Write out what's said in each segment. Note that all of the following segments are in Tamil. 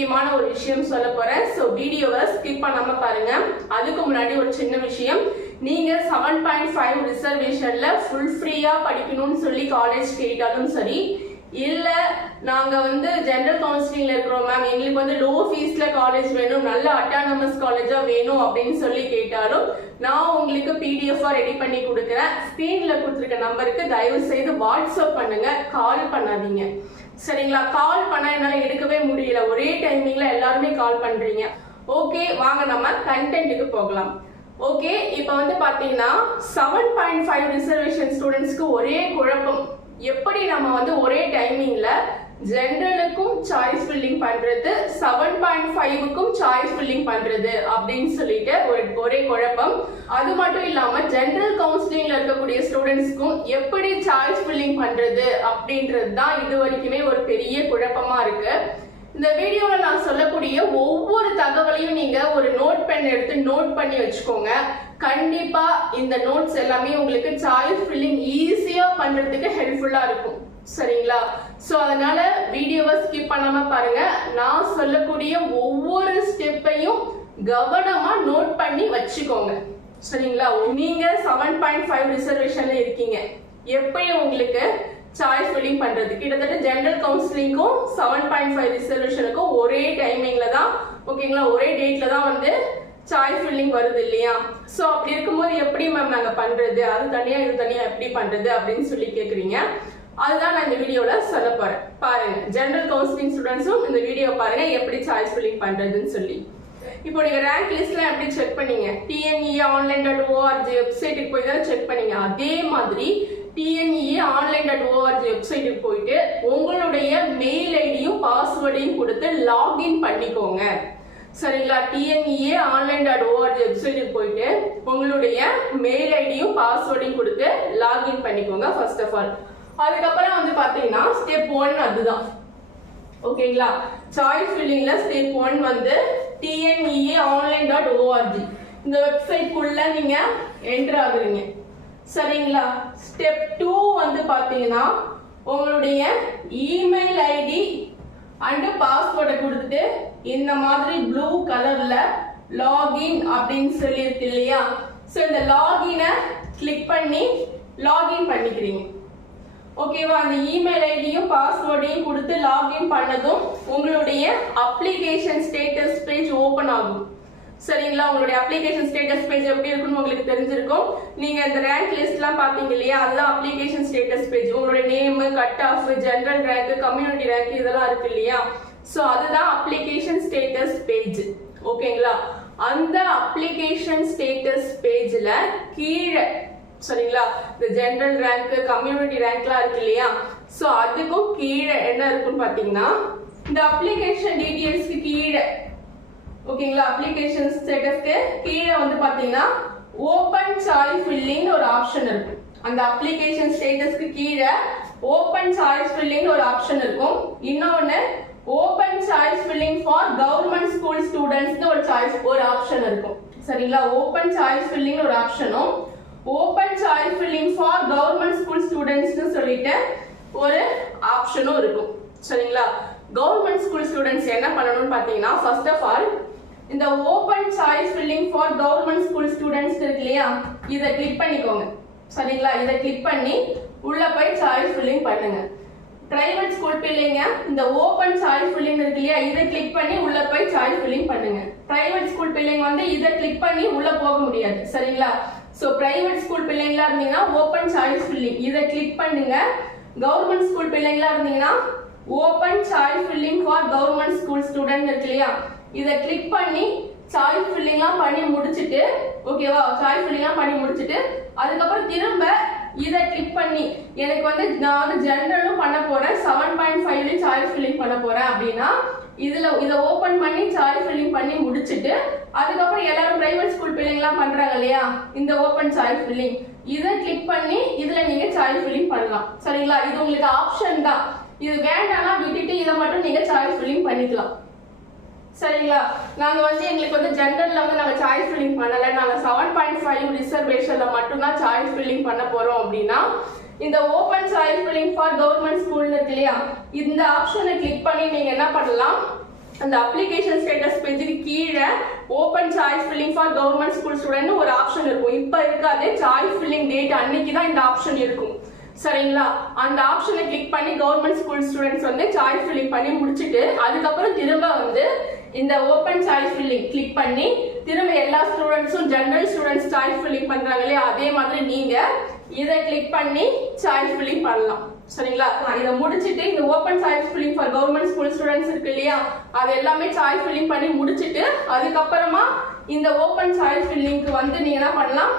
முக்கியமான ஒரு விஷயம் சொல்ல போறேன். ஸோ வீடியோவை ஸ்கிப் பண்ணாம பாருங்க. அதுக்கு முன்னாடி ஒரு சின்ன விஷயம், நீங்க 7.5 ரிசர்வேஷன்ல ஃபுல் ஃப்ரீயா படிக்கணும்னு சொல்லி காலேஜ் கேட்டாலும் சரி, இல்ல நாங்க ஜெனரல் கவுன்சிலிங்ல இருக்கிறோம் மேம், எங்களுக்கு லோ ஃபீஸ்ல காலேஜ் வேணும், நல்ல அட்டானமஸ் காலேஜா வேணும் அப்படின்னு சொல்லி கேட்டாலும் நான் உங்களுக்கு PDF ரெடி பண்ணி கொடுக்குறேன். ஸ்கிரீன்ல கொடுத்துருக்க நம்பருக்கு தயவு செய்து வாட்ஸ்அப் பண்ணுங்க, கால் பண்ணாதீங்க. சரிங்களா? கால் பண்ணா என்னால எடுக்கவே முடியல, ஒரே டைமிங்ல எல்லாருமே கால் பண்றீங்க. ஓகே, வாங்க நம்ம கண்டென்ட்டுக்கு போகலாம். ஓகே, இப்போ பாத்தீங்கன்னா 7.5 ரிசர்வேஷன் ஸ்டூடெண்ட்ஸ்க்கு ஒரே குழப்பம், எப்படி நம்ம ஒரே டைமிங்ல ஜெனரலுக்கும் சாய்ஸ் ஃபில்லிங் பண்றது, 7.5க்கும் சாய்ஸ் ஃபில்லிங் பண்றது அப்படின்னு சொல்லிட்டு ஒரே குழப்பம். அது மட்டும் இல்லாம ஜெனரல் கவுன்சிலிங்ல இருக்கக்கூடிய ஸ்டூடெண்ட்ஸ்க்கும் எப்படி சாய்ஸ் ஃபில்லிங் பண்றது அப்படின்றது தான் இது வரைக்குமே ஒரு பெரிய குழப்பமா இருக்கு. இந்த வீடியோல நான் சொல்லக்கூடிய ஒவ்வொரு தகவலையும் நீங்க ஒரு நோட் பென் எடுத்து நோட் பண்ணி வச்சுக்கோங்க. கண்டிப்பா இந்த நோட்ஸ் எல்லாமே உங்களுக்கு சாய்ஸ் ஃபில்லிங் ஈஸியா பண்றதுக்கு ஹெல்ப்ஃபுல்லா இருக்கும். சரிங்களா? சோ அதனால வீடியோவை ஸ்கிப் பண்ணாம பாருங்க. நான் சொல்லக்கூடிய ஒவ்வொரு ஸ்டெப்பையும் கவனமா நோட் பண்ணி வச்சுக்கோங்க. சரிங்களா? நீங்க 7.5 ரிசர்வேஷன்ல இருக்கீங்க, எப்படி உங்களுக்கு சாய்ஸ் ஃபில்லிங் பண்றது, கிட்டத்தட்ட ஜெனரல் கவுன்சிலிங்கும் 7.5 ரிசர்வேஷனுக்கும் ஒரே டைமிங்ல தான், ஓகேங்களா, ஒரே டேட்ல தான் சாய்ஸ் ஃபில்லிங் வருது இல்லையா? சோ அப்படி இருக்கும்போது எப்படி மேம் நாங்க பண்றது, அது தனியா இது தனியா எப்படி பண்றது அப்படின்னு சொல்லி கேக்குறீங்க. அதுதான் நான் இந்த வீடியோல சொல்ல போறேன். பாருங்க, ஜெனரல் கவுன்சிலிங் ஸ்டூடெண்ட்ஸும் இந்த வீடியோ பாருங்க, எப்படி சாய்ஸ் ஃபில்லிங் பண்றதுன்னு சொல்லி. இப்போ நீங்க ரேங்க் லிஸ்ட்லாம் எப்படி செக் பண்ணீங்க? TNEA.online.org வெப்சைட்டுக்கு போய் தான் செக் பண்ணீங்க. அதே மாதிரி TNEA.online.org வெப்சைட்டுக்கு போயிட்டு உங்களுடைய மெயில் ஐடியும் பாஸ்வேர்டையும் கொடுத்து லாகின் பண்ணிக்கோங்க. சரிங்களா? TNEA.online.org வெப்சைட்டுக்கு போயிட்டு உங்களுடைய மெயில் ஐடியும் பாஸ்வேர்டையும் கொடுத்து லாகின் பண்ணிக்கோங்க ஃபர்ஸ்ட் ஆஃப் ஆல். அதுக்கப்புறம் பாத்தீங்கன்னா ஸ்டெப் 1 அதுதான். ஓகேங்களா? சாய்ஸ் ஃபில்லிங்ல ஸ்டெப் 1 TNEA.online.org இந்த வெப்சைட் குள்ள நீங்க என்டர் ஆகுறீங்க. சரிங்களா? ஸ்டெப் 2 பாத்தீங்கன்னா உங்களுடைய இமெயில் ஐடி அண்ட் பாஸ்வேர்டை கொடுத்துட்டு இந்த மாதிரி ப்ளூ கலர்ல லாகின் அப்படின்னு சொல்லி இருக்கு இல்லையா? சோ இந்த லாகினை கிளிக் பண்ணி லாகின் பண்ணிக்கிறீங்க. ஓகேவா? அந்த இமெயில் ஐடியும் பாஸ்வேர்டையும் கொடுத்து லாகின் பண்ணதும் உங்களுடைய அப்ளிகேஷன் ஸ்டேட்டஸ் பேஜ் ஓபன் ஆகும். சரிங்களா? உங்களுடைய அப்ளிகேஷன் ஸ்டேட்டஸ் பேஜ் எப்படி இருக்குன்னு உங்களுக்கு தெரிஞ்சிருக்கும். நீங்க இந்த ரேங்க் லிஸ்ட்லாம் பாத்தீங்க இல்லையா? அதுதான் அப்ளிகேஷன் ஸ்டேட்டஸ் பேஜ். உங்களுடைய name, cut off, general rank, community rank இதெல்லாம் இருக்கு இல்லையா? சோ அதுதான் அப்ளிகேஷன் ஸ்டேட்டஸ் பேஜ். ஓகேங்களா? அந்த அப்ளிகேஷன் ஸ்டேட்டஸ் பேஜ்ல கீழே, சரிங்களா, இந்த ஜெனரல் ரேங்க், கம்யூனிட்டி ரேங்க்லாம் இருக்கு இல்லையா? சோ அதுக்கும் கீழே என்ன இருக்குன்னு பாத்தீங்கன்னா, இந்த அப்ளிகேஷன் டீடைல்ஸ்க்கு கீழே, ஓகேங்களா, அப்ளிகேஷன் ஸ்டேட்டஸ்க்கு கீழே பாத்தீங்கன்னா ஓபன் சாய்ஸ் ஃபில்லிங் ஒரு ஆப்ஷன் இருக்கு. அந்த அப்ளிகேஷன் ஸ்டேட்டஸ்க்கு கீழே ஓபன் சாய்ஸ் ஃபில்லிங் ஒரு ஆப்ஷன் இருக்கும். இன்னொன்னு open choice filling for government school students ஒரு ஆப்ஷன் இருக்கும். சரிங்களா? ஓபன் சாய்ஸ் ஃபில்லிங் ஒரு ஆப்ஷனும் open choice filling for government school students சொல்லிட்டு ஒரு ஆப்ஷனும் இருக்கும். சரிங்களா? கவர்மெண்ட் ஸ்கூல் ஸ்டூடெண்ட்ஸ் என்ன பண்ணணும்னு பாத்தீங்கன்னா, ஃபர்ஸ்ட் ஆஃப் ஆல் இந்த open choice filling for government school students இருக்கு இல்லையா? இதை கிளிக் பண்ணிக்கோங்க. சரிங்களா? இதை கிளிக் பண்ணி உள்ள போய் சாய்ஸ் ஃபில்லிங் பண்ணுங்க. பிரைவேட் ஸ்கூல் பிள்ளைங்க இந்த ஓபன் சாய்ஸ் ஃபில்லிங் இருக்கு இல்லையா? இதை கிளிக் பண்ணி உள்ள போய் சாய்ஸ் ஃபில்லிங் பண்ணுங்க. பிரைவேட் ஸ்கூல் பிள்ளைங்க இதை கிளிக் பண்ணி உள்ள போக முடியாது. சரிங்களா? சோ பிரைவேட் ஸ்கூல் பிள்ளைங்களா இருந்தீங்கன்னா ஓபன் சாய்ஸ் ஃபில்லிங் இதை கிளிக் பண்ணுங்க. கவர்மெண்ட் ஸ்கூல் பிள்ளைங்களா இருந்தீங்கன்னா open choice filling for government school student இருக்கு இல்லையா? இதை கிளிக் பண்ணி சாய்ஸ் ஃபில்லிங்லாம் பண்ணி முடிச்சிட்டு, ஓகேவா, சாய்ஸ் ஃபில்லிங்லாம் பண்ணி முடிச்சிட்டு அதுக்கப்புறம் திரும்ப இதை கிளிக் பண்ணி எனக்கு நான் ஜெனரலும் பண்ண போறேன், 7.5 சாய்ஸ் ஃபில்லிங் பண்ண போறேன் அப்படின்னா இதை ஓபன் பண்ணி சாய்ஸ் ஃபில்லிங் பண்ணி முடிச்சிட்டு அதுக்கப்புறம் எல்லாரும் பிரைவேட் ஸ்கூல் பிள்ளைங்கலாம் பண்றாங்க இல்லையா? இந்த ஓபன் சாய்ஸ் ஃபில்லிங் இதை கிளிக் பண்ணி இதுல நீங்க சாய்ஸ் ஃபில்லிங் பண்ணலாம். சரிங்களா? இது உங்களுக்கு ஆப்ஷன் தான். இது வேண்டாம்னா விட்டுட்டு இதை மட்டும் நீங்க சாய்ஸ் ஃபில்லிங் பண்ணிக்கலாம். சரிங்களா? நாங்க எங்களுக்கு ஜெனரல்ல நாங்க சாய்ஸ் ஃபில்லிங் பண்ணல, நாங்க 7.5 ரிசர்வேஷன்ல மட்டும் தான் சாய்ஸ் ஃபில்லிங் பண்ண போறோம் அப்படின்னா இந்த open choice filling for government school இருக்கு இல்லையா? இந்த ஆப்ஷனை கிளிக் பண்ணி நீங்க என்ன பண்ணலாம், அந்த அப்ளிகேஷன் ஸ்டேட்டஸ் பேஜுக்கு கீழே open choice filling for government school student ஒரு ஆப்ஷன் இருக்கும். இப்போ இருக்காது, சாய்ஸ் ஃபில்லிங் டேட் அன்னைக்கு தான் இந்த ஆப்ஷன் இருக்கும். சரிங்களா? அந்த ஆப்ஷனை கிளிக் பண்ணி கவர்மெண்ட் ஸ்கூல் ஸ்டூடெண்ட்ஸ் வந்து சாய்ஸ் ஃபில்லிங் பண்ணி முடிச்சுட்டு அதுக்கப்புறம் திரும்ப வந்து இந்த ஓப்பன் சாய்ஸ் ஃபில்லிங் கிளிக் பண்ணி திரும்ப எல்லா ஸ்டூடெண்ட்ஸும் ஜெனரல் ஸ்டூடெண்ட்ஸ் சாய்ஸ் ஃபில்லிங் பண்றாங்களே அதே மாதிரி நீங்க இதை கிளிக் பண்ணி சாய்ஸ் ஃபில்லிங் பண்ணலாம். சரிங்களா? இதை முடிச்சுட்டு இந்த open choice filling for government school students இருக்கு இல்லையா, அது எல்லாமே சாய்ஸ் ஃபில்லிங் பண்ணி முடிச்சுட்டு அதுக்கப்புறமா இந்த ஓப்பன் சாய்ஸ் ஃபில்லிங்க்கு வந்து நீங்க என்ன பண்ணலாம்,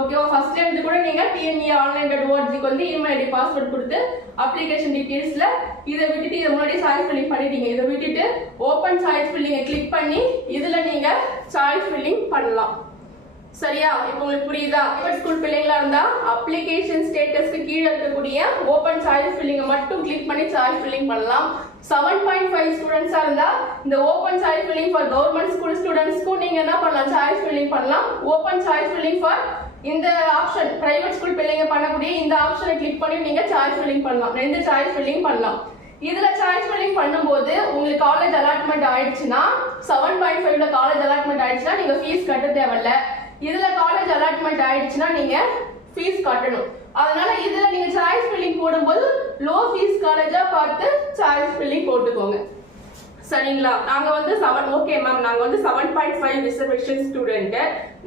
ஓகேவா, ஃபர்ஸ்ட்ல இருந்து கூட நீங்க tneonline.org வந்து இமெயில் ஐடி பாஸ்வேர்ட் கொடுத்து அப்ளிகேஷன் டீடைல்ஸ்ல இதை விட்டுட்டு இதை முன்னாடி சாய்ஸ் ஃபில்லிங் பண்ணிட்டீங்க, இதை விட்டுட்டு ஓப்பன் சாய்ஸ் ஃபில்லிங்கை கிளிக் பண்ணி இதுல நீங்க சாய்ஸ் ஃபில்லிங் பண்ணலாம். சரியா? இப்போ உங்களுக்கு புரியுதா? பிரைவேட் ஸ்கூல் பிள்ளைங்களா இருந்தா அப்ளிகேஷன் ஸ்டேட்டஸ்க்கு கீழே இருக்கக்கூடிய ஓப்பன் சாய்ஸ் ஃபில்லிங்கை மட்டும் கிளிக் பண்ணி சாய்ஸ் ஃபில்லிங் பண்ணலாம். 7.5 ஸ்டூடெண்ட்ஸா இருந்தா இந்த open choice filling for government school ஸ்டூடெண்ட்ஸ்க்கும் நீங்க என்ன பண்ணலாம், சாய்ஸ் ஃபில்லிங் பண்ணலாம். ஓப்பன் சாய்ஸ் ஃபில்லிங் ஃபார் இந்த ஆப்ஷன் பிரைவேட் ஸ்கூல் பிள்ளைங்க பண்ணக்கூடிய இந்த ஆப்ஷனை கிளிக் பண்ணி நீங்க சாய்ஸ் ஃபில்லிங் பண்ணலாம். 2 சாய்ஸ் ஃபில்லிங் பண்ணலாம். இதுல சாய்ஸ் ஃபில்லிங் பண்ணும்போது உங்களுக்கு காலேஜ் அலாட்மெண்ட் ஆயிடுச்சுன்னா 7.5ல காலேஜ் அலாட்மெண்ட் ஆயிடுச்சுன்னா நீங்க ஃபீஸ் கட்ட தேவையில்ல. இதுல காலேஜ் அலாட்மெண்ட் ஆயிடுச்சுன்னா நீங்க ஃபீஸ் கட்டணும். அதனால இதுல நீங்க சாய்ஸ் ஃபில்லிங் போடும்போது லோ ஃபீஸ் காலேஜா பார்த்து சாய்ஸ் ஃபில்லிங் போட்டுக்கோங்க. சரிங்களா? நாங்க வந்து ஓகே மேம், நாங்க வந்து 7.5 ரிசர்வேஷன் ஸ்டூடெண்ட்,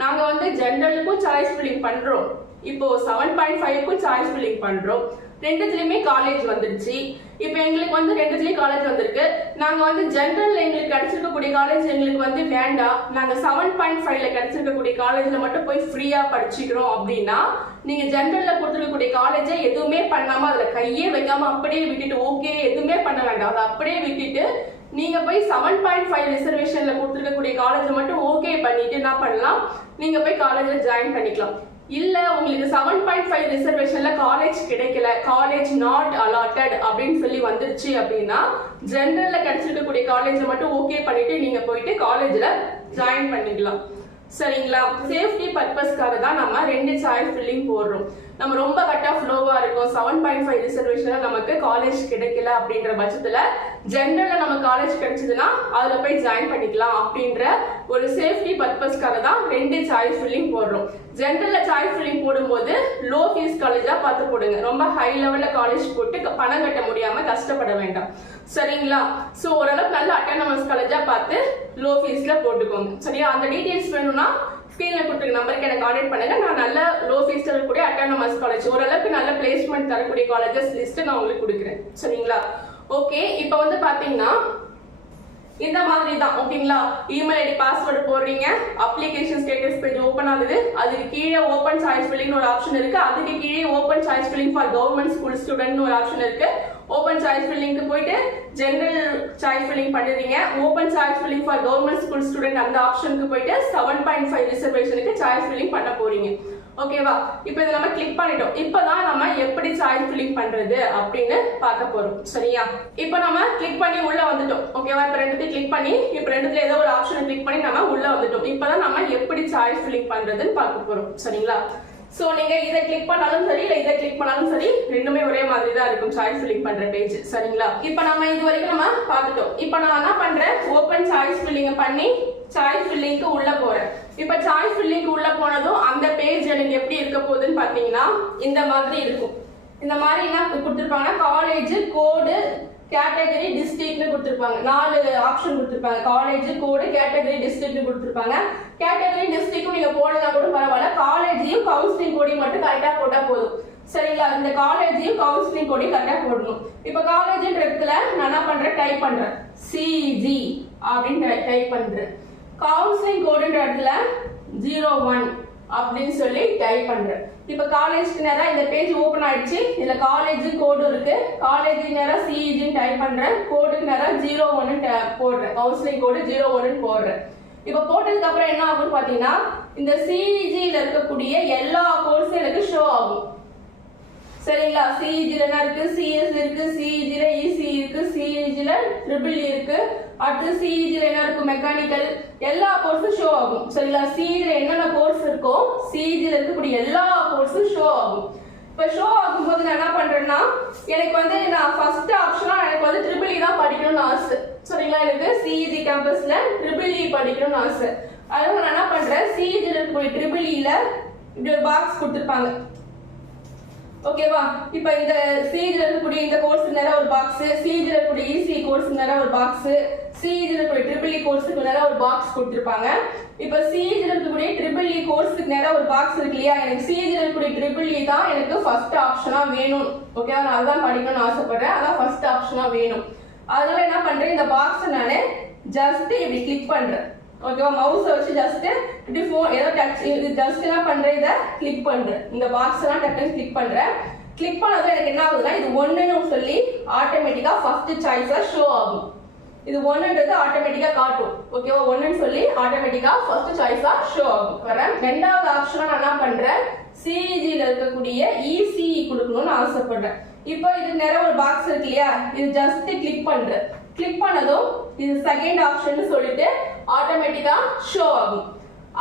நாங்க வந்து ஜெனரலுக்கும் சாய்ஸ் ஃபில்லிங் பண்றோம், இப்போ 7.5க்கும் சாய்ஸ் ஃபில்லிங் பண்றோம், ரெண்டுத்துலயுமே காலேஜ் வந்துருச்சு. இப்போ எங்களுக்கு வந்து ரெண்டுத்துலயும் காலேஜ் வந்திருக்கு, நாங்க வந்து ஜெனரல்ல எங்களுக்கு கிடைச்சிருக்கக்கூடிய காலேஜ் எங்களுக்கு வந்து வேண்டாம், நாங்க 7.5ல கிடைச்சிருக்கக்கூடிய காலேஜ்ல மட்டும் போய் ஃப்ரீயா படிச்சுக்கிறோம் அப்படின்னா நீங்க ஜெனரல்ல கொடுத்துருக்கக்கூடிய காலேஜை எதுவுமே பண்ணாம அதுல கையே வைக்காம அப்படியே விட்டுட்டு, ஓகே எதுவுமே பண்ண வேண்டாம், அதை அப்படியே விட்டுட்டு நீங்க போய் 7.5 ரிசர்வேஷன்ல கொடுத்துருக்கக்கூடிய காலேஜ் மட்டும் ஓகே பண்ணிட்டு என்ன பண்ணலாம், நீங்க போய் காலேஜ்ல ஜாயின் பண்ணிக்கலாம். இல்ல உங்களுக்கு 7.5 ரிசர்வேஷன்ல காலேஜ் கிடைக்கல, காலேஜ் நாட் அலாட்டட் அப்படின்னு சொல்லி வந்துருச்சு அப்படின்னா ஜெனரல்ல கிடைச்சிருக்கக்கூடிய காலேஜ் மட்டும் ஓகே பண்ணிட்டு நீங்க போயிட்டு காலேஜ்ல ஜாயின் பண்ணிக்கலாம். சரிங்களா? சேஃப்டி பர்பஸ்க்காக தான் நம்ம 2 சாய்ஸ் ஃபில்லிங் போடுறோம். நம்ம ரொம்ப கட் ஆஃப் லோவா இருக்கும், 7.5 ரிசர்வேஷன்ல நமக்கு காலேஜ் கிடைக்கல அப்படின்ற பட்சத்துல ஜெனரல்ல நம்ம காலேஜ் கிடைச்சதுன்னா அதுல போய் ஜாயின் பண்ணிக்கலாம் அப்படின்ற ஒரு சேஃப்டி பர்பஸ்க்காக தான் 2 சாய்ஸ் ஃபில்லிங் போடுறோம். ஜெனரல்ல சாய்ஸ் ஃபில்லிங் போடும்போது லோ ஃபீஸ் காலேஜா பார்த்து போடுங்க, ரொம்ப ஹை லெவல்ல காலேஜ் போட்டு பணம் கட்ட முடியாம கஷ்டப்பட வேண்டாம். சரிங்களா? சோ ஓரளவுக்கு நல்ல அட்டானமஸ் காலேஜா பார்த்து லோ ஃபீஸ்ல போட்டுக்கோங்க. சரியா? அந்த டீடைல்ஸ் வேணும்னா ஸ்கிரீன்ல கொடுத்துருக்க நம்பருக்கு எனக்கு கான்டாக்ட் பண்ணுங்க. நான் நல்ல லோ ஃபீஸ்ல இருக்கக்கூடிய அட்டானமஸ் காலேஜ், ஓரளவுக்கு நல்ல பிளேஸ்மெண்ட் தரக்கூடிய காலேஜஸ் லிஸ்ட் நான் உங்களுக்கு கொடுக்குறேன். சரிங்களா? ஓகே, இப்போ வந்து பாத்தீங்கன்னா இந்த மாதிரி தான். ஓகேங்களா? இமெயில் ஐடி பாஸ்வேர்டு போடுறீங்க, அப்ளிகேஷன் ஸ்டேட்டஸ் பேஜ் ஓபன் ஆகுது, அதுக்கு கீழே ஓபன் சாய்ஸ் ஃபில்லிங் ஒரு ஆப்ஷன் இருக்கு, அதுக்கு கீழே open choice filling for government school student ஒரு ஆப்ஷன் இருக்கு. ஓபன் சாய்ஸ் ஃபில்லிங்க்கு போயிட்டு ஜெனரல் சாய்ஸ் ஃபில்லிங் பண்ணுறீங்க, open choice filling for government school student அந்த ஆப்ஷனுக்கு போயிட்டு 7.5 ரிசர்வேஷனுக்கு சாய்ஸ் ஃபில்லிங் பண்ண போறீங்க. ஓகேவா? இப்போ இதை நம்ம கிளிக் பண்ணிட்டோம். இப்பதான் நம்ம எப்படி சாய்ஸ் ஃபில்லிங் பண்றது அப்படின்னு பார்க்க போறோம். சரியா? இப்போ நம்ம கிளிக் பண்ணி உள்ள வந்துட்டோம். ஓகேவா? இப்போ ரெண்டுத்தையும் கிளிக் பண்ணி இப்போ ரெண்டுத்துல ஏதோ ஒரு ஆப்ஷனை கிளிக் பண்ணி நம்ம உள்ள வந்துட்டோம். இப்பதான் நம்ம எப்படி சாய்ஸ் ஃபில்லிங் பண்றதுன்னு பார்க்க போறோம். சரிங்களா? சோ நீங்க இதை கிளிக் பண்ணாலும் சரி இல்ல இதை கிளிக் பண்ணாலும் சரி ரெண்டுமே ஒரே மாதிரி தான் இருக்கும் சாய்ஸ் ஃபில்லிங் பண்ற பேஜ். சரிங்களா? இப்போ நம்ம இது வரைக்கும் நம்ம பார்த்துட்டோம். இப்போ நான் என்ன பண்றேன், ஓபன் சாய்ஸ் ஃபில்லிங் பண்ணி சாய்ஸ் ஃபில்லிங்க்கு உள்ள போறேன். இப்போ சாய்ஸ் ஃபில்லிங்க்கு உள்ள போனதும் அந்த பேஜ் எனக்கு எப்படி இருக்க போகுதுன்னு பாத்தீங்கன்னா இந்த மாதிரி இருக்கும். இந்த மாதிரி என்ன கொடுத்துருப்பாங்கன்னா காலேஜ் கோடு கேட்டகரி டிஸ்ட்ரிக்ட்னு கொடுத்துருப்பாங்க. 4 ஆப்ஷன் கொடுத்துருப்பாங்க. காலேஜ் கோடு கேட்டகரி டிஸ்ட்ரிக்ட்னு கொடுத்துருப்பாங்க. கேட்டகரி டிஸ்ட்ரிக்டும் நீங்க போடுறதா கூட பரவாயில்ல, காலேஜையும் கவுன்சிலிங் கோடையும் மட்டும் கரெக்டா போட்டா போதும். சரிங்களா? இந்த காலேஜையும் கவுன்சிலிங் கோடையும் கரெக்டா போடணும். இப்போ காலேஜ்ன்ற இடத்துல நான் என்ன பண்றேன், டைப் பண்றேன் CG அப்படின்னு டைப் பண்றேன். கவுன்சிலிங் கோடுன்ற இடத்துல 01 அப்படின்னு சொல்லி டைப் பண்றேன். இப்ப காலேஜ்க்கு நேரா இந்த பேஜ் ஓபன் ஆயிடுச்சு. இதுல காலேஜ் கோடு இருக்கு, காலேஜ் நேரா CG டைப் பண்றேன், கோடுக்கு நேரா 01 போடுறேன், கவுன்சிலிங் கோடு 01 போடுறேன். இப்ப போட்டதுக்கு அப்புறம் என்ன ஆகும்னு பாத்தீங்கன்னா இந்த CG ல இருக்கக்கூடிய எல்லா கோர்ஸும் எனக்கு ஷோ ஆகும். சரிங்களா? CG ல என்ன இருக்கு, CS இருக்கு, CG ல EC இருக்கு, CG ல EEE இருக்கு, அடுத்து CG ல என்ன இருக்கு, மெக்கானிக்கல், எல்லா கோர்ஸும் ஷோ ஆகும். சரிங்களா? CG ல என்னென்ன கோர்ஸ் இருக்கோ CG ல இருக்கக்கூடிய எல்லா கோர்ஸும் ஷோ ஆகும். இப்ப ஷோ ஆகும்போது நான் என்ன பண்றேன்னா எனக்கு வந்து நான் ஃபர்ஸ்ட் ஆப்ஷனா எனக்கு வந்து EEE தான் படிக்கணும்னு ஆசை. சரிங்களா? எனக்கு சிஇஜி கேம்பஸ்ல EEE படிக்கணும்னு ஆசை. அதனால நான் என்ன பண்றேன், சிஇஜில இருக்கக்கூடிய EEEல இப்படி ஒரு பாக்ஸ் கொடுத்துருப்பாங்க. ஓகேவா? இப்போ இந்த சிஇஜில இருக்கக்கூடிய இந்த கோர்ஸ் நேரா ஒரு பாக்ஸ், சிஇஜில இருக்கக்கூடிய இசி கோர்ஸ் நேரா ஒரு பாக்ஸ், சிஇஜில இருக்கக்கூடிய EEE கோர்ஸுக்கு நேரா ஒரு பாக்ஸ் கொடுத்துருப்பாங்க. இப்போ சிஇஜில இருக்கக்கூடிய EEE கோர்ஸுக்கு நேரா ஒரு பாக்ஸ் இருக்கு இல்லையா? எனக்கு சிஇஜில இருக்கக்கூடிய EEE தான் எனக்கு ஃபர்ஸ்ட் ஆப்ஷனா வேணும். ஓகேவா? நான் அதான் படிக்கணும்னு ஆசைப்படுறேன். அதான் ஃபர்ஸ்ட் ஆப்ஷனா வேணும். அதனால என்ன பண்றேன், இந்த பாக்ஸ் நான் ஜஸ்ட் இப்படி கிளிக் பண்றேன். ஓகேவா? மவுஸை வச்சு ஜஸ்ட் இப்படி ஏதோ டச் இது ஜஸ்ட் என்ன பண்றேன், இதை கிளிக் பண்றேன். இந்த பாக்ஸ் எல்லாம் டக்குன்னு கிளிக் பண்றேன். கிளிக் பண்ணதும் எனக்கு என்ன ஆகுதுன்னா, இது 1ன்னு சொல்லி ஆட்டோமேட்டிக்கா ஃபர்ஸ்ட் சாய்ஸா ஷோ ஆகும். இது 1ன்றது ஆட்டோமேட்டிக்கா காட்டும். ஓகேவா? 1ன்னு சொல்லி ஆட்டோமேட்டிக்கா ஃபர்ஸ்ட் சாய்ஸா ஷோ ஆகும். வரேன் ரெண்டாவது ஆப்ஷனா நான் என்ன பண்றேன், சிஇஜில இருக்கக்கூடிய இசிஇ கொடுக்கணும்னு ஆசைப்படுறேன். இப்போ இது நேரா ஒரு பாக்ஸ் இருக்கு இல்லையா? இது ஜஸ்ட் கிளிக் பண்றேன். கிளிக் பண்ணதும் இது செகண்ட் ஆப்ஷன் சொல்லிட்டு ஆட்டோமேட்டிக்கா ஷோ ஆகும்.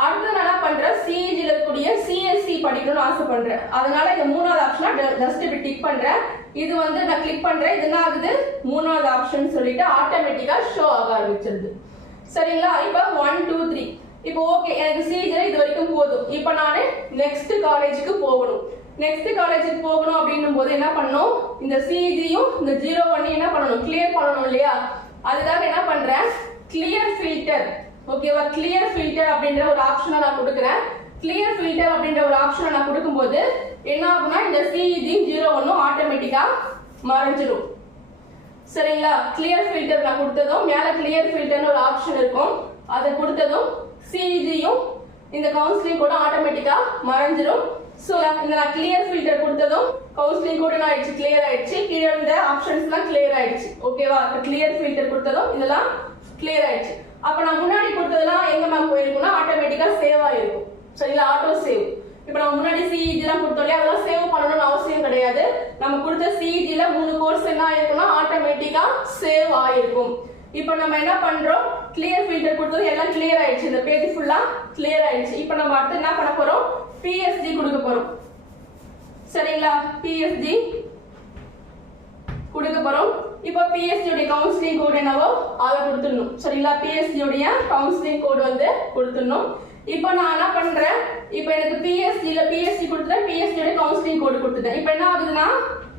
அடுத்து நான் என்ன பண்றேன், சிஇஜில இருக்கக்கூடிய சிஎஸ்சி படிக்கணும்னு ஆசைப்படுறேன். அதனால இந்த மூணாவது ஆப்ஷனா ஜஸ்ட் இப்படி கிளிக் பண்றேன். இது நான் கிளிக் பண்றேன். இது என்ன ஆகுது, மூணாவது ஆப்ஷன் சொல்லிட்டு ஆட்டோமேட்டிக்கா ஷோ ஆக ஆரம்பிச்சிருது. சரிங்களா? இப்போ 1 2 3 இப்போ ஓகே, எனக்கு சிஇஜில இது வரைக்கும் போதும். இப்போ நான் நெக்ஸ்ட் காலேஜுக்கு போகணும். நெக்ஸ்ட் காலேஜுக்கு போகணும் அப்படின்னும் போது என்ன பண்ணணும், இந்த சிஇஜியும் இந்த 01 என்ன பண்ணணும், கிளியர் பண்ணணும் இல்லையா? அதுக்காக என்ன பண்றேன், கிளியர் ஃபில்டர். ஓகேவா? கிளியர் ஃபில்டர் அப்படின்ற ஒரு ஆப்ஷனை நான் கொடுக்குறேன். கிளியர் ஃபில்டர் அப்படின்ற ஒரு ஆப்ஷனை நான் கொடுக்கும்போது என்ன ஆகும்னா, இந்த சிஇஜி 01 ஆட்டோமேட்டிக்கா மறைஞ்சிடும். சரிங்களா? கிளியர் ஃபில்டர் நான் கொடுத்ததும் மேல கிளியர் ஃபில்டர்னு ஒரு ஆப்ஷன் இருக்கும். அதை கொடுத்ததும் சிஇஜியும் இந்த கவுன்சிலிங் கூட ஆட்டோமேட்டிக்கா மறைஞ்சிடும். சோ இந்த நான் கிளியர் ஃபில்டர் கொடுத்ததும் கவுன்சிலிங் கூட ஆயிடுச்சு, கிளியர் ஆயிடுச்சு. கீழே இருந்த ஆப்ஷன்ஸ்லாம் கிளியர் ஆயிடுச்சு. ஓகேவா? கிளியர் ஃபில்டர் கொடுத்ததும் இதெல்லாம் கிளியர் ஆயிடுச்சு. அப்ப நான் முன்னாடி கொடுத்ததெல்லாம் எங்க மேம் போயிருக்கும்னா ஆட்டோமேட்டிக்கா சேவ் ஆயிருக்கும். சரிங்களா? Auto save. இப்போ நம்ம முன்னாடி சிஇஜி எல்லாம் கொடுத்தோம் இல்லையா? அதெல்லாம் சேவ் பண்ணணும்னு அவசியம் கிடையாது. நம்ம கொடுத்த சிஇஜில 3 கோர்ஸ் என்ன ஆயிருக்கும்னா ஆட்டோமேட்டிக்கா சேவ் ஆயிருக்கும். இப்போ நம்ம என்ன பண்றோம், கிளியர் ஃபில்டர் கொடுத்தது எல்லாம் கிளியர் ஆயிடுச்சு. இந்த பேஜ் ஃபுல்லா கிளியர் ஆயிடுச்சு. இப்போ நம்ம அடுத்து என்ன பண்ண போறோம், பிஎஸ்டி கொடுக்க போறோம். சரிங்களா? பிஎஸ்டி கொடுக்க போறோம். இப்போ பிஎஸ்டி உடைய கவுன்சிலிங் கோட் என்னவோ அதை கொடுத்துடணும். சரிங்களா? பிஎஸ்டி உடைய கவுன்சிலிங் கோட் கொடுத்துடணும். இப்போ நான் என்ன பண்றேன், இப்போ எனக்கு பிஎஸ்டி கொடுத்துட்டேன், பிஎஸ்டி உடைய கவுன்சிலிங் கோட் கொடுத்துட்டேன். இப்போ என்ன ஆகுதுன்னா,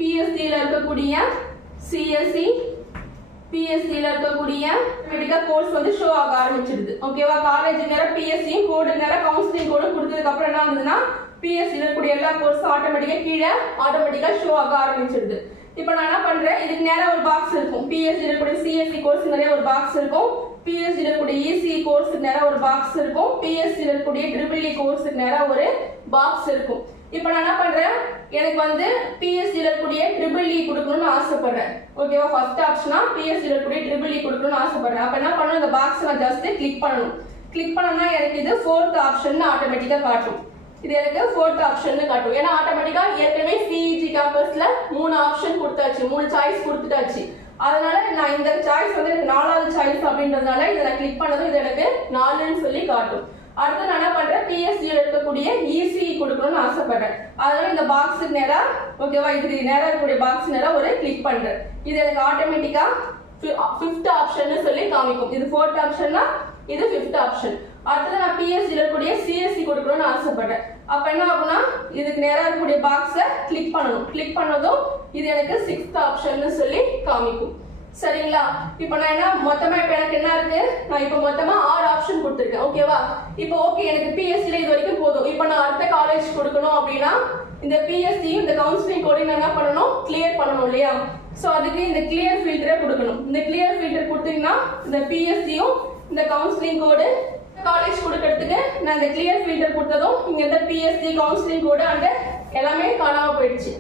பிஎஸ்டில இருக்கக்கூடிய சிஎஸ்சி பிஎஸ்சில இருக்கக்கூடிய மெடிக்கல் கோர்ஸ் ஷோ ஆக ஆரம்பிச்சிடுது. ஓகேவா? காலேஜ் நேரம் பிஎஸ்சி கோடு நேரம் கவுன்சிலிங் கோடு கொடுத்ததுக்கு அப்புறம் என்ன ஆகுதுன்னா, பிஎஸ்சில இருக்கக்கூடிய எல்லா கோர்ஸும் ஆட்டோமேட்டிக்கா கீழே ஆட்டோமேட்டிக்கா ஷோ ஆக ஆரம்பிச்சிடுது. இப்போ நான் என்ன பண்றேன், இதுக்கு நேரம் ஒரு பாக்ஸ் இருக்கும். பிஎஸ்சி இருக்கக்கூடிய சிஎஸ்சி கோர்ஸ் நிறைய ஒரு பாக்ஸ் இருக்கும். பிஎஸ்சி இருக்கக்கூடிய இசி கோர்ஸ் நேரம் ஒரு பாக்ஸ் இருக்கும். பிஎஸ்சி இருக்கக்கூடிய EEE கோர்ஸுக்கு நேரம் ஒரு பாக்ஸ் இருக்கும். இப்போ நான் என்ன பண்றேன், எனக்கு பிஎஸ்சி இருக்கக்கூடிய EEE கொடுக்கணும்னு ஆசைப்படுறேன். ஓகேவா? ஃபர்ஸ்ட் ஆப்ஷனா பிஎஸ்சி இருக்கக்கூடிய EEE கொடுக்கணும்னு ஆசைப்படுறேன். அப்ப என்ன பண்ணணும், இந்த பாக்ஸ் நான் ஜஸ்ட் கிளிக் பண்ணணும். கிளிக் பண்ணனா எனக்கு இது 4th ஆப்ஷன் ஆட்டோமேட்டிக்கா காட்டும். இது எனக்கு 4th ஆப்ஷன் காட்டும். ஏன்னா ஆட்டோமேட்டிக்கா ஏற்கனவே சிஇஜி கேம்பஸ்ல 3 ஆப்ஷன் கொடுத்தாச்சு, 3 சாய்ஸ் கொடுத்துட்டாச்சு. அதனால நான் இந்த சாய்ஸ் எனக்கு 4வது சாய்ஸ் அப்படின்றதுனால இதை நான் கிளிக் பண்ணதும் இது எனக்கு 4ன்னு சொல்லி காட்டும். அடுத்து நான் என்ன பண்றேன், பிஎஸ்சியில் இருக்கக்கூடிய இசிஇ கொடுக்கணும்னு ஆசைப்படுறேன். அதனால இந்த பாக்ஸுக்கு நேரா, ஓகேவா, இதுக்கு நேரா இருக்கக்கூடிய பாக்ஸ் நேரா ஒரு கிளிக் பண்றேன். இது எனக்கு ஆட்டோமேட்டிக்கா 5th ஆப்ஷன் சொல்லி காமிக்கும். இது 4th ஆப்ஷன்னா இது 5th ஆப்ஷன். அடுத்து நான் பிஎஸ்சியில் இருக்கக்கூடிய சிஎஸ்சி கொடுக்கணும்னு ஆசைப்படுறேன். அப்ப என்ன ஆகும்னா, இதுக்கு நேரா இருக்கக்கூடிய பாக்ஸை கிளிக் பண்ணணும். கிளிக் பண்ணதும் இது எனக்கு 6th ஆப்ஷன் சொல்லி காமிக்கும். சரிங்களா? இப்போ நான் என்ன மொத்தமா இப்போ எனக்கு என்ன இருக்கு, நான் இப்போ மொத்தமா 6 ஆப்ஷன் கொடுத்துருக்கேன். ஓகேவா? இப்போ ஓகே, எனக்கு பிஎஸ்சில இது வரைக்கும் போதும். இப்போ நான் அடுத்த காலேஜ் கொடுக்கணும் அப்படின்னா இந்த பிஎஸ்சியும் இந்த கவுன்சிலிங் கோடையும் என்ன பண்ணணும், கிளியர் பண்ணணும் இல்லையா? ஸோ அதுக்கு இந்த கிளியர் ஃபில்டரை கொடுக்கணும். இந்த கிளியர் ஃபில்டர் கொடுத்தீங்கன்னா இந்த பிஎஸ்சியும் இந்த கவுன்சிலிங் கோடு காலேஜ் கொடுக்கறதுக்கு நான் இந்த கிளியர் ஃபில்டர் கொடுத்ததும் இங்க இந்த பிஎஸ்சி கவுன்சிலிங் கோடு அண்ட் எல்லாமே காணாம போயிடுச்சு.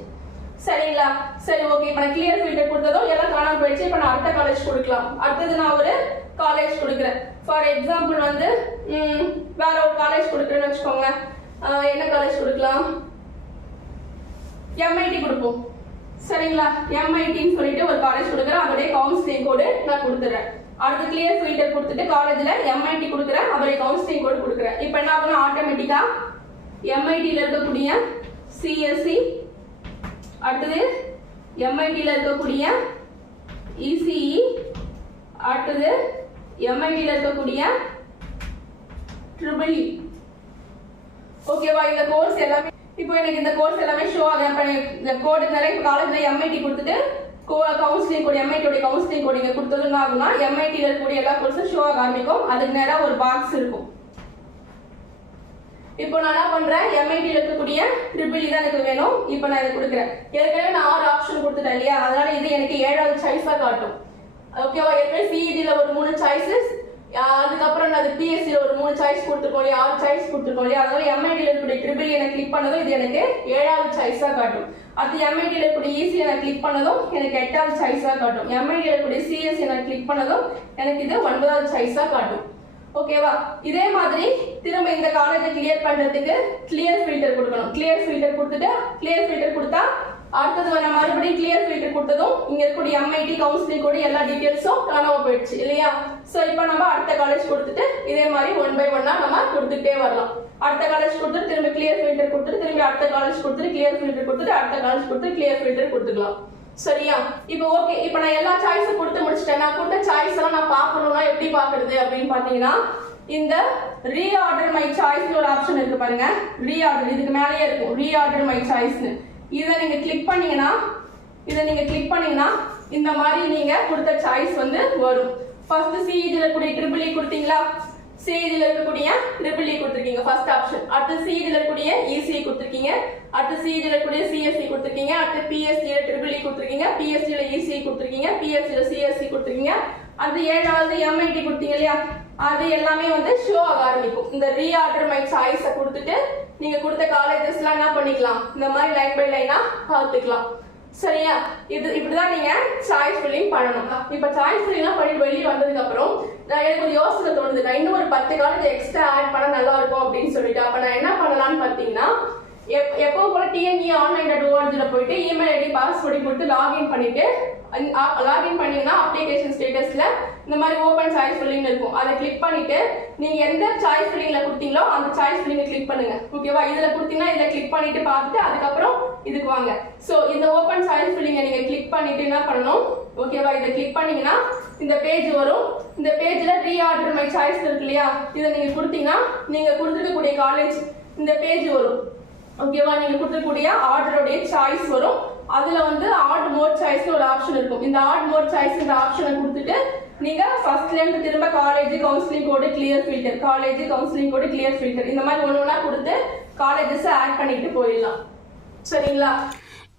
சரிங்களா? சரி, ஓகே. இப்போ நான் கிளியர் ஃபில்டர் கொடுத்ததும் எல்லாம் காணாம போயிடுச்சு. இப்போ நான் அடுத்த காலேஜ் கொடுக்கலாம். அடுத்தது நான் ஒரு காலேஜ் கொடுக்குறேன். ஃபார் எக்ஸாம்பிள் வேற ஒரு காலேஜ் கொடுக்குறேன்னு வச்சுக்கோங்க. என்ன காலேஜ் கொடுக்கலாம், எம்ஐடி கொடுப்போம். சரிங்களா? எம்ஐடின்னு சொல்லிட்டு ஒரு காலேஜ் கொடுக்குறேன். அதோடைய கவுன்சிலிங் கோடு நான் கொடுத்துறேன். அடுத்து கிளியர் ஃபில்டர் கொடுத்துட்டு காலேஜ்ல எம்ஐடி கொடுக்குறேன், அதோடைய கவுன்சிலிங் கோடு கொடுக்குறேன். இப்போ என்ன ஆகும்னா ஆட்டோமேட்டிக்கா எம்ஐடியில் இருக்கக்கூடிய சிஎஸ்சி, அடுத்தது எம்ஐடியில் இருக்கக்கூடிய இசிஇ, அடுத்தது MITல இருக்கக்கூடிய EEE. ஓகேவா? இந்த கோர்ஸ் எல்லாமே இப்போ எனக்கு இந்த கோர்ஸ் எல்லாமே ஷோ ஆகும். இந்த கோடு நிறைய காலேஜ்ல MIT கொடுத்துட்டு counselling code, MIT counselling code இங்க கொடுத்தது ஆகும்னா MITல இருக்கக்கூடிய எல்லா கோர்ஸும் ஷோ ஆக ஆரம்பிக்கும். அதுக்கு நேரா ஒரு பாக்ஸ் இருக்கும். இப்போ நான் என்ன பண்றேன், MITல இருக்கக்கூடிய EEE தான் எனக்கு வேணும். இப்போ நான் இதை கொடுக்குறேன். ஏற்கனவே நான் 6 ஆப்ஷன் கொடுத்துட்டேன் இல்லையா, அதனால இது எனக்கு 7வது சாய்ஸா காட்டும். ஓகேவா? ஏற்கனவே CETல ஒரு 3 சாய்ஸஸ், அதுக்கப்புறம் நான் PSCல ஒரு 3 சாய்ஸ் கொடுத்துருக்கோம் இல்லையா, 6 சாய்ஸ் கொடுத்துருக்கோம் இல்லையா, அதனால MITல இருக்கக்கூடிய EEE எனக்கு கிளிக் பண்ணதும் இது எனக்கு 7வது சாய்ஸா காட்டும். அது MITல இருக்கக்கூடிய EC நான் கிளிக் பண்ணதும் எனக்கு 8வது சாய்ஸா காட்டும். MITல இருக்கக்கூடிய CSC நான் கிளிக் பண்ணதும் எனக்கு இது 9வது சாய்ஸா காட்டும். ஓகேவா? இதே மாதிரி திரும்ப இந்த காலேஜை கிளியர் பண்றதுக்கு கிளியர் ஃபில்டர் கொடுக்கணும். கிளியர் ஃபில்டர் கொடுத்துட்டு கிளியர் ஃபில்டர் கொடுத்தா அடுத்தது வர மறுபடியும் கிளியர் ஃபில்டர் கொடுத்ததும் இங்க இருக்கக்கூடிய MIT கவுன்சிலிங் கூட எல்லா டீடைல்ஸும் காணாம போயிடுச்சு இல்லையா. சோ இப்போ நம்ம அடுத்த காலேஜ் கொடுத்துட்டு இதே மாதிரி 1 by 1 நம்ம கொடுத்துட்டே வரலாம். அடுத்த காலேஜ் கொடுத்துட்டு திரும்ப கிளியர் ஃபில்டர் கொடுத்துட்டு திரும்ப அடுத்த காலேஜ் கொடுத்துட்டு கிளியர் ஃபில்டர் கொடுத்துட்டு அடுத்த காலேஜ் கொடுத்து கிளியர் ஃபில்டர் கொடுத்துக்கலாம். சரியா? இப்போ ஓகே, இப்போ நான் எல்லா சாய்ஸும் கொடுத்து முடிச்சிட்டேன். நான் கொடுத்த சாய்ஸ் எல்லாம் நான் பார்க்கணும்னா எப்படி பார்க்கிறது அப்படின்னு பாத்தீங்கன்னா, இந்த ரீஆர்டர் மை சாய்ஸ்னு ஒரு ஆப்ஷன் இருக்கு பாருங்க. ரீஆர்டர் இதுக்கு மேலேயே இருக்கும், ரீஆர்டர் மை சாய்ஸ்னு. இதை நீங்க கிளிக் பண்ணீங்கன்னா இந்த மாதிரி நீங்க கொடுத்த சாய்ஸ் வந்து வரும். ஃபர்ஸ்ட் CETல இருக்கக்கூடிய EEE கொடுத்தீங்களா, CETல இருக்கக்கூடிய EEE கொடுத்துருக்கீங்க ஃபர்ஸ்ட் ஆப்ஷன். அடுத்து CETல இருக்கக்கூடிய ECE கொடுத்துருக்கீங்க, அடுத்து CETல இருக்கக்கூடிய CSC கொடுத்துருக்கீங்க, அடுத்து PSCல EEE கொடுத்துருக்கீங்க, PSCல ECE கொடுத்துருக்கீங்க, PSCல CSC கொடுத்துருக்கீங்க, அடுத்து 7வது MIT கொடுத்தீங்க இல்லையா, அது எல்லாமே வந்து ஷோ ஆக ஆரம்பிக்கும். இந்த ரீஆர்டர் மை சாய்ஸை கொடுத்துட்டு நீங்க கொடுத்த காலேஜஸ்லாம் என்ன பண்ணிக்கலாம், இந்த மாதிரி லைன் பை லைனா பார்த்துக்கலாம். சரியா? இது இப்படிதான் நீங்க சாய்ஸ் ஃபில்லிங் பண்ணணும். இப்ப சாய்ஸ் ஃபில்லிங்லாம் பண்ணிட்டு வெளியே வந்ததுக்கு அப்புறம் எனக்கு ஒரு யோசனை தோணுது, நான் இன்னும் ஒரு 10 காலேஜ் எக்ஸ்ட்ரா ஆட் பண்ணா நல்லா இருக்கும் அப்படின்னு சொல்லிட்டு. அப்ப நான் என்ன பண்ணலாம்னு பாத்தீங்கன்னா, எப்பவும் போல TNE.online.org போயிட்டு இமெயில் ஐடி பாஸ்வேர்டு கொடுத்து லாகின் பண்ணிட்டு லாகின் பண்ணீங்கன்னா அப்ளிகேஷன் ஸ்டேட்டஸ்ல இந்த மாதிரி ஓபன் சாய்ஸ் ஃபில்லிங் இருக்கும். அதை கிளிக் பண்ணிட்டு நீங்க எந்த சாய்ஸ் ஃபில்லிங்ல கொடுத்தீங்களோ அந்த சாய்ஸ் ஃபில்லிங்கை கிளிக் பண்ணுங்க. ஓகேவா? இதுல கொடுத்தீங்கன்னா இதை கிளிக் பண்ணிட்டு பார்த்துட்டு அதுக்கப்புறம் இதுக்கு வாங்க. சோ இந்த ஓபன் சாய்ஸ் ஃபில்லிங்கை நீங்க கிளிக் பண்ணிட்டு என்ன பண்ணணும், ஓகேவா, இதை கிளிக் பண்ணீங்கன்னா இந்த பேஜ் வரும். இந்த பேஜ்ல ரீஆர்டர் மை சாய்ஸ் இருக்கு இல்லையா, இதை நீங்க கொடுத்தீங்கன்னா நீங்க கொடுத்துருக்கக்கூடிய காலேஜ் இந்த பேஜ் வரும். ஓகேவா? நீங்க கொடுக்கக்கூடிய ஆர்டரோட சாய்ஸ் வரும். அதுல வந்து ஆட் மோர் சாய்ஸ் ஒரு ஆப்ஷன் இருக்கும். இந்த ஆட் மோர் சாய்ஸ் இந்த ஆப்ஷனை கொடுத்துட்டு நீங்க ஃபர்ஸ்ட்ல இருந்து திரும்ப college counselling code clear filter, college counselling code clear filter, இந்த மாதிரி ஒண்ணு ஒண்ணா கொடுத்து காலேஜஸ் ஆட் பண்ணிட்டு போயிடலாம். சரிங்களா?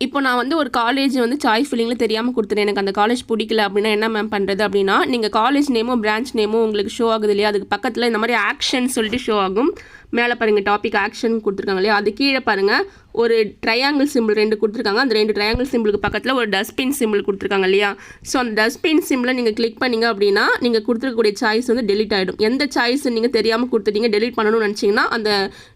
இப்போ நான் வந்து ஒரு காலேஜ் வந்து சாய்ஸ் ஃபில்லிங்கில் தெரியாமல் கொடுத்துட்டேன், எனக்கு அந்த காலேஜ் பிடிக்கல அப்படின்னா என்ன மேம் பண்ணுறது அப்படின்னா, நீங்கள் காலேஜ் நேமும் பிரான்ச் நேமும் உங்களுக்கு ஷோ ஆகுது இல்லையா, அதுக்கு பக்கத்தில் இந்த மாதிரி ஆக்ஷன் சொல்லிட்டு ஷோ ஆகும். மேலே பாருங்கள் டாபிக் ஆக்ஷன் கொடுத்துருக்காங்க இல்லையா, அது கீழே பாருங்கள் ஒரு ட்ரையாங்கிள் சிம்பிள் 2 கொடுத்துருக்காங்க. அந்த 2 ட்ரையாங்கிள் சிம்பிளுக்கு பக்கத்தில் ஒரு டஸ்ட்பின் சிம்பிள் கொடுத்துருக்காங்க இல்லையா. ஸோ அந்த டஸ்ட்பின் சிம்பிளை நீங்கள் கிளிக் பண்ணிங்க அப்படின்னா நீங்கள் கொடுத்துருக்கக்கூடிய சாய்ஸ் வந்து டெலிட் ஆகிடும். எந்த சாய்ஸ் நீங்கள் தெரியாமல் கொடுத்துட்டீங்க டெலிட் பண்ணணும்னு நினச்சிங்கன்னா அந்த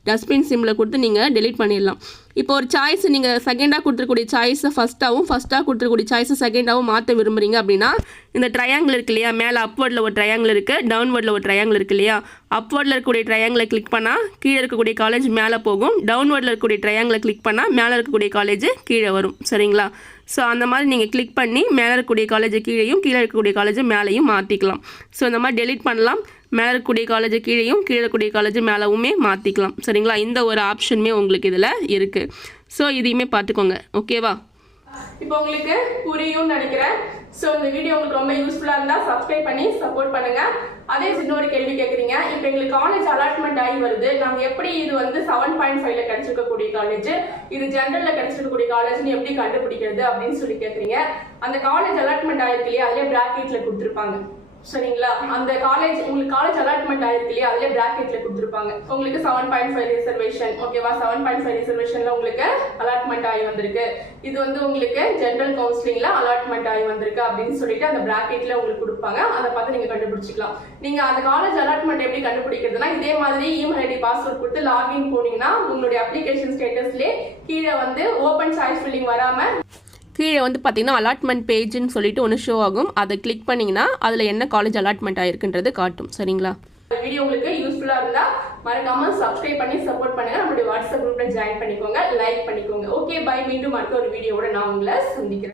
டஸ்ட்பின் சிம்பிளை கொடுத்து நீங்கள் டெலிட் பண்ணிடலாம். இப்போ ஒரு சாய்ஸ் நீங்கள் செகண்டாக கொடுத்துருக்கூடிய சாய்ஸை ஃபஸ்ட்டாக கொடுத்துருக்கூடிய சாய்ஸை செகண்டாகவும் மாற்ற விரும்புகிறீங்க அப்படின்னா இந்த ட்ரையாங்கிள் இருக்கு இல்லையா, மேலே அப்வர்டில் ஒரு ட்ரையாங்கிள் இருக்குது, டவுன்வர்டில் ஒரு ட்ரையாங்கிள் இருக்குது இல்லையா. அப்வர்டில் இருக்கக்கூடிய ட்ரையாங்கிளை கிளிக் பண்ணால் கீழே இருக்கக்கூடிய காலேஜ் மேலே போகும், டவுன்வர்டில் இருக்கக்கூடிய ட்ரையாங்கிளை கிளிக் பண்ணால் மேலே இருக்கக்கூடிய காலேஜ் கீழே வரும். சரிங்களா? ஸோ அந்த மாதிரி நீங்கள் கிளிக் பண்ணி மேலே இருக்கக்கூடிய காலேஜை கீழேயும் கீழே இருக்கக்கூடிய காலேஜை மேலேயும் மாற்றிக்கலாம். ஸோ இந்த மாதிரி டெலிட் பண்ணலாம். மேலே இருக்கக்கூடிய காலேஜை கீழேயும் கீழே இருக்கக்கூடிய காலேஜ் மேலேவுமே மாற்றிக்கலாம். சரிங்களா? இந்த ஒரு ஆப்ஷனுமே உங்களுக்கு இதில் இருக்குது. ஸோ இதையுமே பார்த்துக்கோங்க. ஓகேவா? இப்போ உங்களுக்கு புரியும்னு நினைக்கிறேன். ஸோ இந்த வீடியோ உங்களுக்கு ரொம்ப யூஸ்ஃபுல்லாக இருந்தால் சப்ஸ்கிரைப் பண்ணி சப்போர்ட் பண்ணுங்க. அதே இன்னொரு கேள்வி கேட்குறீங்க, இப்போ எங்களுக்கு காலேஜ் அலாட்மெண்ட் ஆகி வருது, நாங்கள் எப்படி இது வந்து 7.5ல கிடைச்சிருக்கக்கூடிய காலேஜ், இது ஜென்ரலில் கிடைச்சிருக்கக்கூடிய காலேஜ்னு எப்படி கண்டுபிடிக்கிறது அப்படின்னு சொல்லி கேட்குறீங்க. அந்த காலேஜ் அலாட்மெண்ட் ஆயிருக்கு இல்லையா, அதிலே பிராக்கெட்ல கொடுத்துருப்பாங்க. சரிங்களா? அந்த காலேஜ் உங்களுக்கு காலேஜ் அலாட்மெண்ட் ஆயிருக்கு இல்லையா, அதிலே பிராக்கெட்ல கொடுத்துருப்பாங்க. உங்களுக்கு 7.5 ரிசர்வேஷன். ஓகேவா? 7.5 ரிசர்வேஷன்ல உங்களுக்கு அலாட்மெண்ட் ஆகி வந்திருக்கு, இது வந்து உங்களுக்கு ஜெனரல் கவுன்சிலிங்ல அலாட்மெண்ட் ஆகி வந்திருக்கு அப்படின்னு சொல்லிட்டு அந்த பிராக்கெட்ல உங்களுக்கு கொடுப்பாங்க. அதை பார்த்து நீங்க கண்டுபிடிச்சிக்கலாம். நீங்க அந்த காலேஜ் அலாட்மெண்ட் எப்படி கண்டுபிடிக்கிறதுனா, இதே மாதிரி இமெயில் ஐடி பாஸ்வேர்ட் கொடுத்து லாகின் போனீங்கன்னா உங்களுடைய அப்ளிகேஷன் ஸ்டேட்டஸ்லேயே கீழே வந்து ஓபன் சாய்ஸ் ஃபில்லிங் வராம கீழே வந்து பார்த்தீங்கன்னா அலாட்மெண்ட் பேஜ்னு சொல்லிட்டு ஒன்று ஷோ ஆகும். அதை கிளிக் பண்ணிங்கன்னா அதில் என்ன காலேஜ் அலாட்மெண்ட் ஆகிருக்குன்றது காட்டும். சரிங்களா? வீடியோ உங்களுக்கு யூஸ்ஃபுல்லாக இருந்தால் மறக்காம சப்ஸ்கிரைப் பண்ணி சப்போர்ட் பண்ணுங்க. நம்மளுடைய வாட்ஸ்அப் குரூப்ல ஜாயின் பண்ணிக்கோங்க, லைக் பண்ணிக்கோங்க. Okay, by. மீண்டும் அடுத்த ஒரு வீடியோவோட நான் உங்களை சந்திக்கிறேன்.